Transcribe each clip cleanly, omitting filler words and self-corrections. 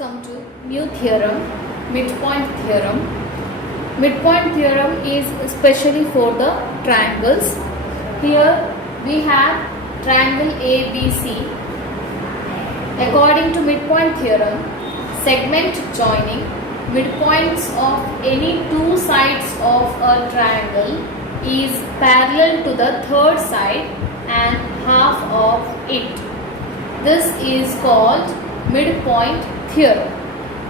come to new theorem, midpoint theorem. Midpoint theorem is especially for the triangles. Here we have triangle ABC. According to midpoint theorem, segment joining midpoints of any two sides of a triangle is parallel to the third side and half of it. This is called midpoint theorem.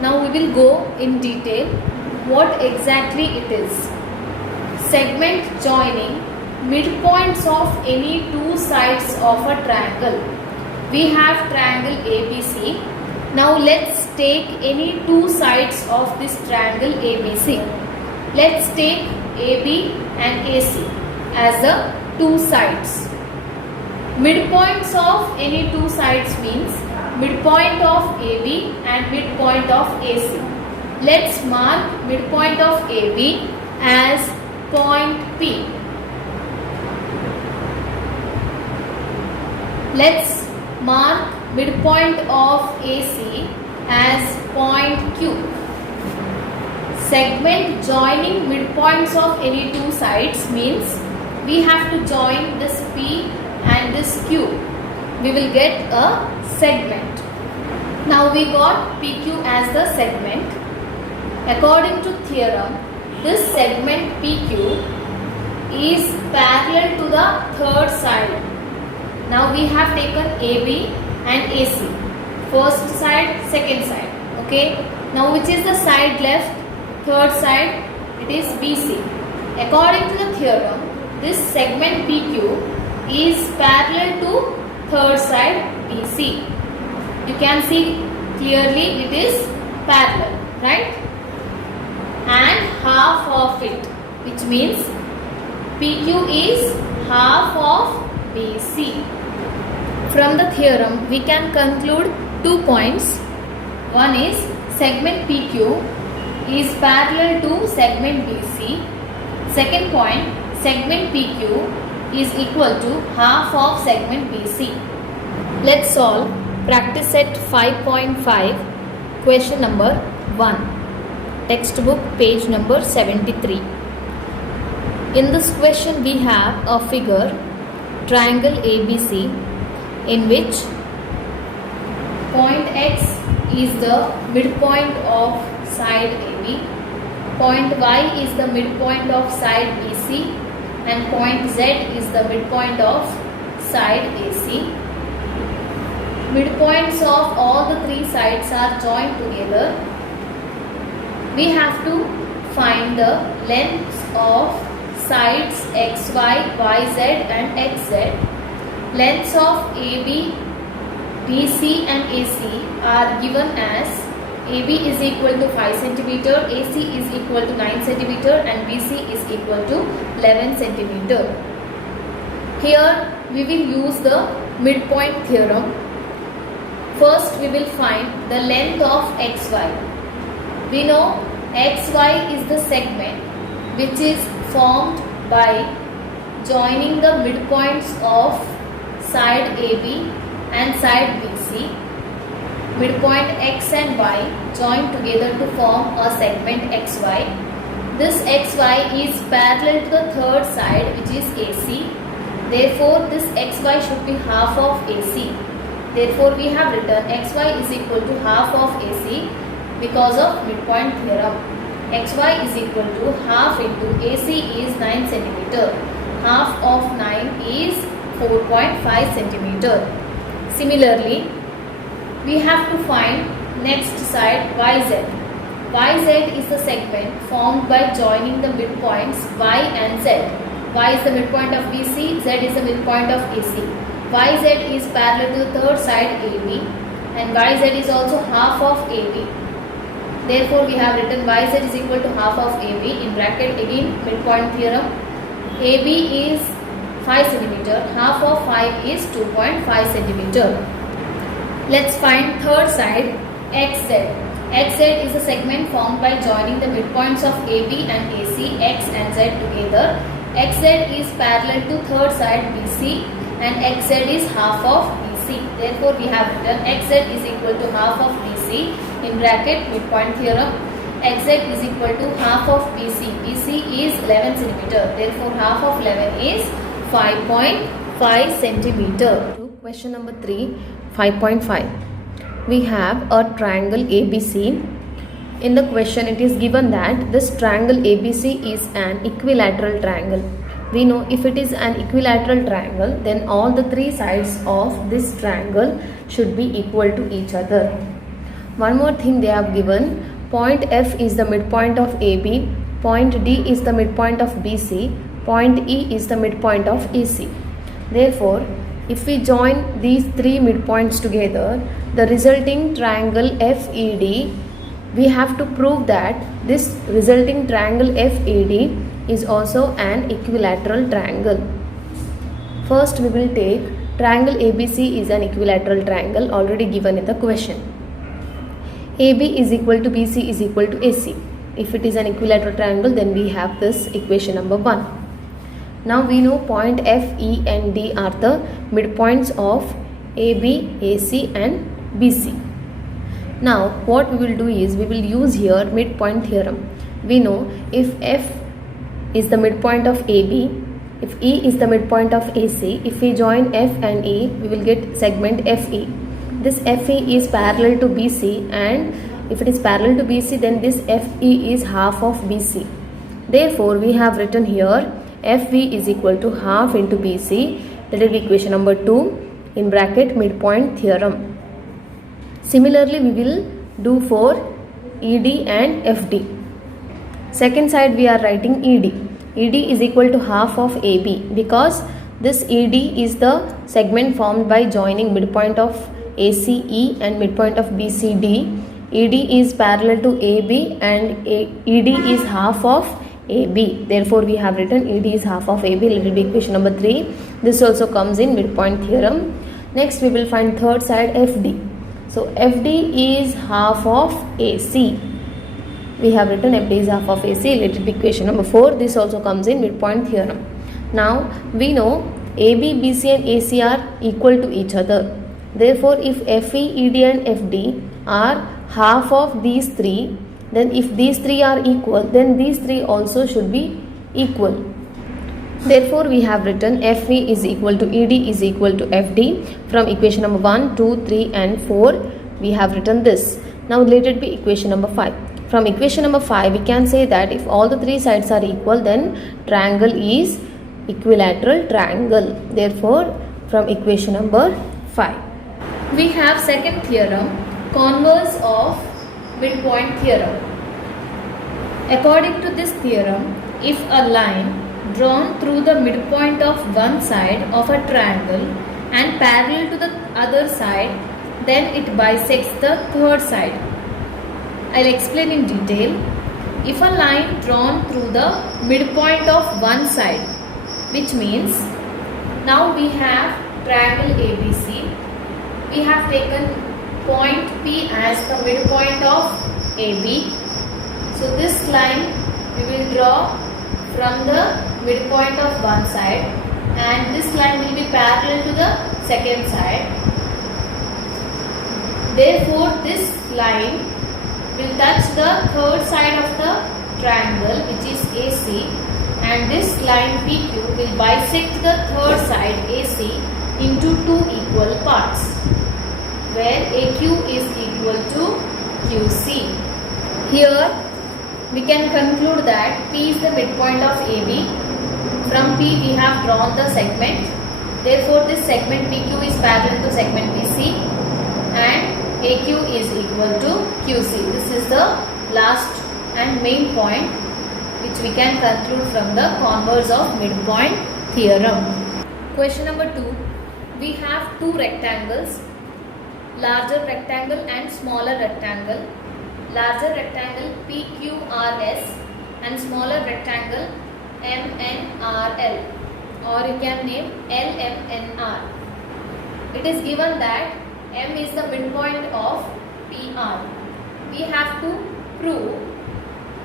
Now we will go in detail what exactly it is. Segment joining midpoints of any two sides of a triangle. We have triangle ABC. Now let's take any two sides of this triangle ABC. Let's take AB and AC as the two sides. Midpoints of any two sides means midpoint of AB and midpoint of AC. Let's mark midpoint of AB as point P. Let's mark midpoint of AC as point Q. Segment joining midpoints of any two sides means we have to join this P and this Q. We will get a segment. Now we got PQ as the segment. According to theorem, this segment PQ is parallel to the third side. Now we have taken AB and AC. First side, second side. Okay. Now which is the side left? Third side. It is BC. According to the theorem, this segment PQ is parallel to third side BC. You can see clearly it is parallel, right? And half of it, which means PQ is half of BC. From the theorem, we can conclude 2 points. One is segment PQ is parallel to segment BC. Second point, segment PQ is equal to half of segment BC. Let's solve practice set 5.5, question number 1. Textbook page number 73. In this question we have a figure triangle ABC in which point X is the midpoint of side AB, point Y is the midpoint of side BC and point Z is the midpoint of side AC. Midpoints of all the three sides are joined together. We have to find the lengths of sides XY, YZ and XZ. Lengths of AB, BC and AC are given as AB is equal to 5 cm, AC is equal to 9 cm and BC is equal to 11 cm. Here we will use the midpoint theorem. First we will find the length of XY. We know XY is the segment which is formed by joining the midpoints of side AB and side BC. Midpoint X and Y join together to form a segment XY. This XY is parallel to the third side which is AC. Therefore, this XY should be half of AC. Therefore, we have written XY is equal to half of AC because of midpoint theorem. XY is equal to half into AC is 9 cm. Half of 9 is 4.5 cm. Similarly, we have to find next side YZ. YZ is the segment formed by joining the midpoints Y and Z. Y is the midpoint of BC, Z is the midpoint of AC. YZ is parallel to the third side AB and YZ is also half of AB. Therefore, we have written YZ is equal to half of AB in bracket again midpoint theorem. AB is 5 cm, half of 5 is 2.5 cm. Let's find third side XZ. XZ is a segment formed by joining the midpoints of AB and AC, X and Z together. XZ is parallel to third side BC and XZ is half of BC. Therefore, we have written XZ is equal to half of BC in bracket midpoint theorem. Xz is equal to half of BC. BC is 11 centimeter. Therefore, half of 11 is 5.5 centimeter. Question number 3, 5.5. We have a triangle ABC. In the question, it is given that this triangle ABC is an equilateral triangle. We know if it is an equilateral triangle, then all the three sides of this triangle should be equal to each other. One more thing they have given, point F is the midpoint of AB, point D is the midpoint of BC, point E is the midpoint of AC. Therefore, if we join these three midpoints together, the resulting triangle FED, we have to prove that this resulting triangle FED is also an equilateral triangle. First, we will take triangle ABC is an equilateral triangle already given in the question. AB is equal to BC is equal to AC. If it is an equilateral triangle, then we have this equation number 1. Now we know point F, E and D are the midpoints of AB, AC and BC. Now what we will do is we will use here midpoint theorem. We know if F is the midpoint of AB, if E is the midpoint of AC, if we join F and E, we will get segment FE. This FE is parallel to BC, and if it is parallel to BC, then this FE is half of BC. Therefore, we have written here FV is equal to half into BC. That is equation number 2 in bracket midpoint theorem. Similarly, we will do for ED and FD. Second side we are writing ED. ED is equal to half of AB because this ED is the segment formed by joining midpoint of ACE and midpoint of BCD. ED is parallel to AB and ED is half of AB. Therefore, we have written ED is half of AB. Let it be equation number 3. This also comes in midpoint theorem. Next, we will find third side FD. So, FD is half of AC. We have written FD is half of AC. Let it be equation number 4. This also comes in midpoint theorem. Now, we know AB, BC and AC are equal to each other. Therefore, if FE, ED and FD are half of these three, then if these three are equal, then these three also should be equal. Therefore, we have written FE is equal to ED is equal to FD. From equation number 1, 2, 3 and 4, we have written this. Now, let it be equation number 5. From equation number 5, we can say that if all the three sides are equal, then triangle is equilateral triangle. Therefore, from equation number 5. We have second theorem, converse of midpoint theorem. According to this theorem, if a line drawn through the midpoint of one side of a triangle and parallel to the other side, then it bisects the third side. I'll explain in detail. If a line drawn through the midpoint of one side, which means now we have triangle ABC. We have taken point P as the midpoint of AB. So this line we will draw from the midpoint of one side, and this line will be parallel to the second side. Therefore, this line will touch the third side of the triangle, which is AC, and this line PQ will bisect the third side AC into two equal parts, where AQ is equal to QC. Here we can conclude that P is the midpoint of AB. From P we have drawn the segment. Therefore, this segment PQ is parallel to segment PC, and AQ is equal to QC. This is the last and main point which we can conclude from the converse of midpoint theorem. Question number 2. We have two rectangles, larger rectangle and smaller rectangle. Larger rectangle PQRS and smaller rectangle MNRL, or you can name LMNR. It is given that M is the midpoint of PR. We have to prove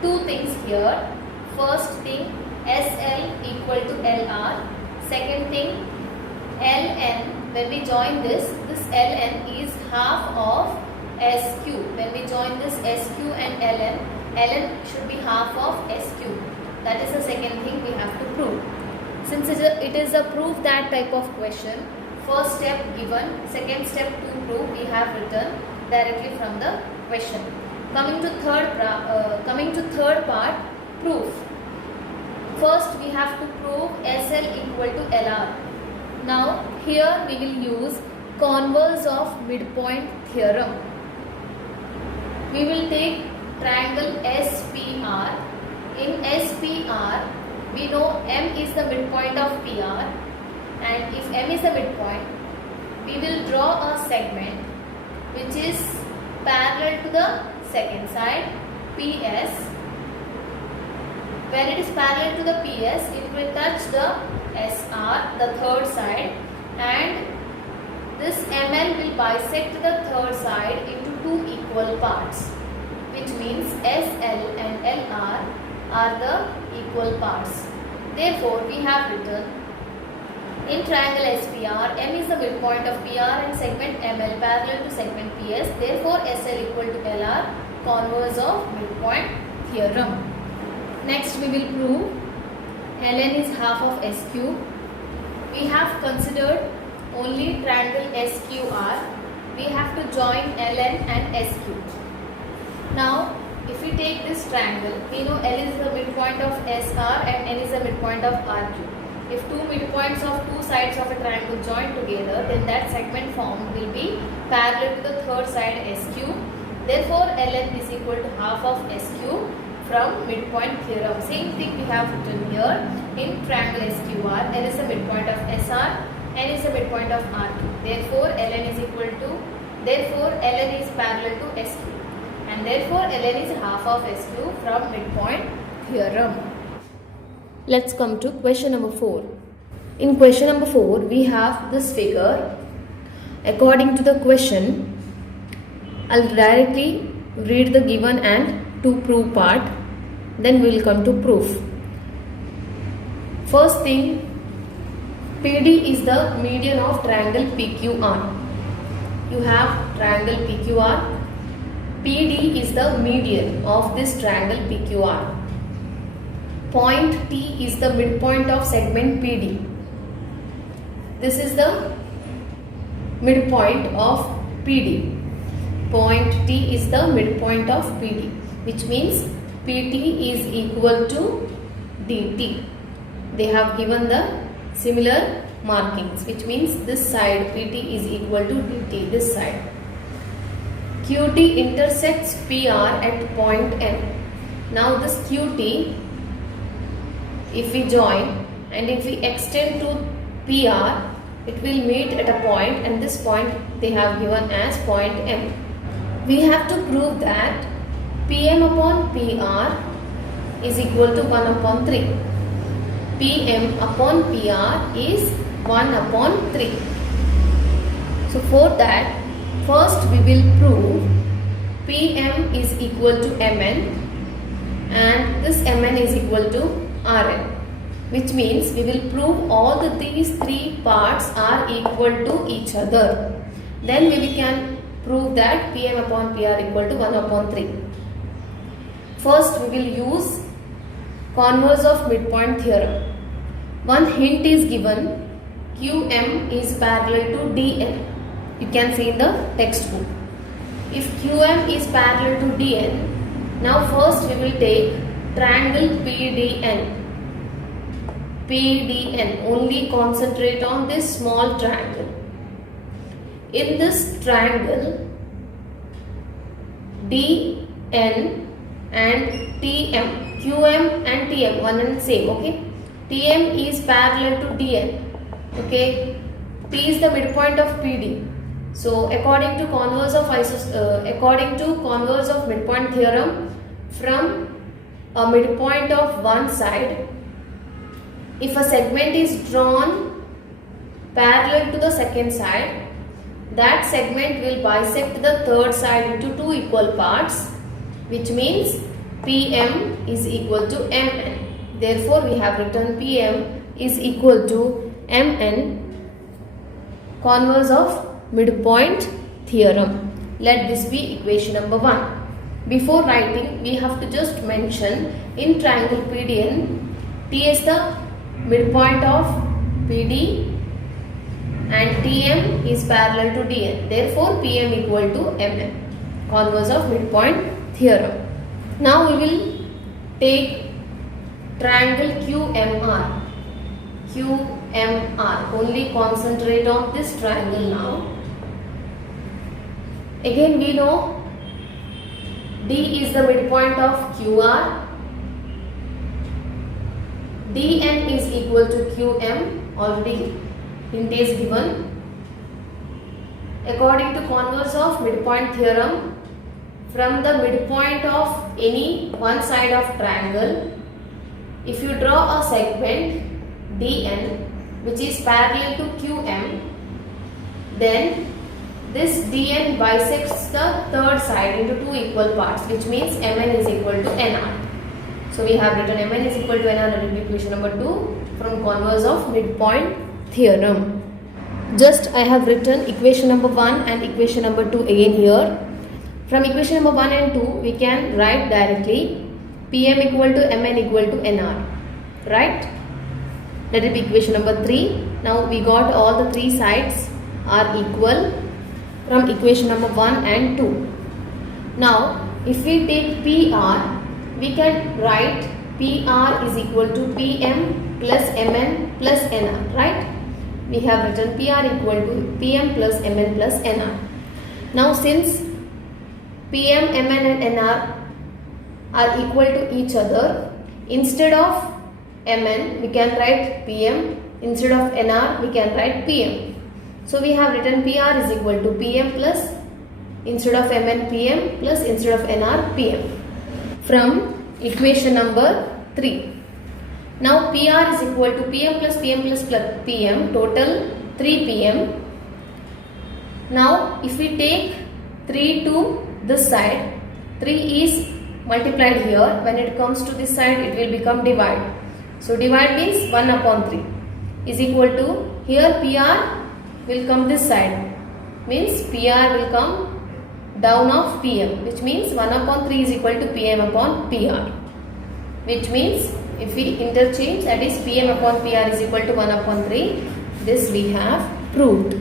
two things here. First thing, SL equal to LR. Second thing, LN, when we join this LN is half of SQ. When we join this SQ and LN, LN should be half of SQ. That is the second thing we have to prove. Since it is a prove that type of question, first step given, second step to prove, we have written directly from the question. Coming to third part, proof. First we have to prove SL equal to LR. Now here we will use converse of midpoint theorem. We will take triangle SPR. In SPR, we know M is the midpoint of PR, and if M is the midpoint, we will draw a segment which is parallel to the second side, PS. When it is parallel to the PS, it will touch the SR, the third side, and this ML will bisect the third side into two equal parts, which means SL and LR are the equal parts. Therefore, we have written in triangle SPR, M is the midpoint of PR and segment ML parallel to segment PS. Therefore, SL equal to LR, converse of midpoint theorem. Next, we will prove LN is half of SQ. We have considered only triangle SQR. We have to join LN and SQ. Now, if we take this triangle, we know L is the midpoint of SR and N is the midpoint of RQ. If two midpoints of two sides of a triangle join together, then that segment formed will be parallel to the third side SQ. Therefore, LN is equal to half of SQ from midpoint theorem. Same thing we have written here in triangle SQR. L is the midpoint of SR, N is the midpoint of RQ. Therefore, LN is parallel to SQ. And therefore, LN is half of SQ from midpoint theorem. Let's come to question number 4. In question number 4, we have this figure. According to the question, I'll directly read the given and to prove part. Then we will come to proof. First thing, PD is the median of triangle PQR. You have triangle PQR. PD is the median of this triangle PQR. Point T is the midpoint of segment PD. This is the midpoint of PD. Point T is the midpoint of PD, which means PT is equal to DT. They have given the similar markings, which means this side PT is equal to DT, this side. QT intersects PR at point M. Now this QT, if we join and if we extend to PR, it will meet at a point, and this point they have given as point M. We have to prove that PM upon PR is equal to 1 upon 3. PM upon PR is 1 upon 3. So for that, first we will prove PM is equal to Mn and this Mn is equal to Rn, which means we will prove all these three parts are equal to each other. Then we can prove that PM upon PR equal to 1 upon 3. First we will use converse of midpoint theorem. One hint is given, QM is parallel to DN. You can see in the textbook. If QM is parallel to DN, now first we will take triangle PDN. PDN, only concentrate on this small triangle. In this triangle, DN and TM, QM and TM, one and same, okay? TM is parallel to DN, okay? T is the midpoint of PD. So according to converse of midpoint theorem, from a midpoint of one side, if a segment is drawn parallel to the second side, that segment will bisect the third side into two equal parts, which means PM is equal to Mn. Therefore, we have written PM is equal to Mn, converse of midpoint theorem. Let this be equation number 1. Before writing, we have to just mention in triangle PDN, T is the midpoint of PD and TM is parallel to DN. Therefore, PM equal to MM. Converse of midpoint theorem. Now we will take triangle QMR. QMR. Only concentrate on this triangle now. Again we know D is the midpoint of QR. DN is equal to QM. Already hint is given. According to converse of midpoint theorem, from the midpoint of any one side of triangle, if you draw a segment DN which is parallel to QM, then this DN bisects the third side into two equal parts, which means Mn is equal to Nr. So we have written Mn is equal to Nr, that will be equation number 2 from converse of midpoint theorem. Just I have written equation number 1 and equation number 2 again here. From equation number 1 and 2, we can write directly Pm equal to Mn equal to Nr. Right? Let it be equation number 3. Now we got all the three sides are equal from equation number 1 and 2. Now if we take PR, we can write PR is equal to PM plus Mn plus Nr. Right? We have written PR equal to PM plus Mn plus Nr. Now since PM, Mn and Nr are equal to each other, instead of Mn we can write PM, instead of Nr we can write PM. So we have written PR is equal to PM plus, instead of Mn PM plus, instead of Nr PM from equation number 3. Now PR is equal to PM plus PM plus PM, total 3 PM. Now if we take 3 to this side, 3 is multiplied here. When it comes to this side, it will become divide. So divide means 1 upon 3 is equal to, here PR will come this side, means PR will come down of PM, which means 1 upon 3 is equal to PM upon PR, which means if we interchange, that is PM upon PR is equal to 1 upon 3. This we have proved.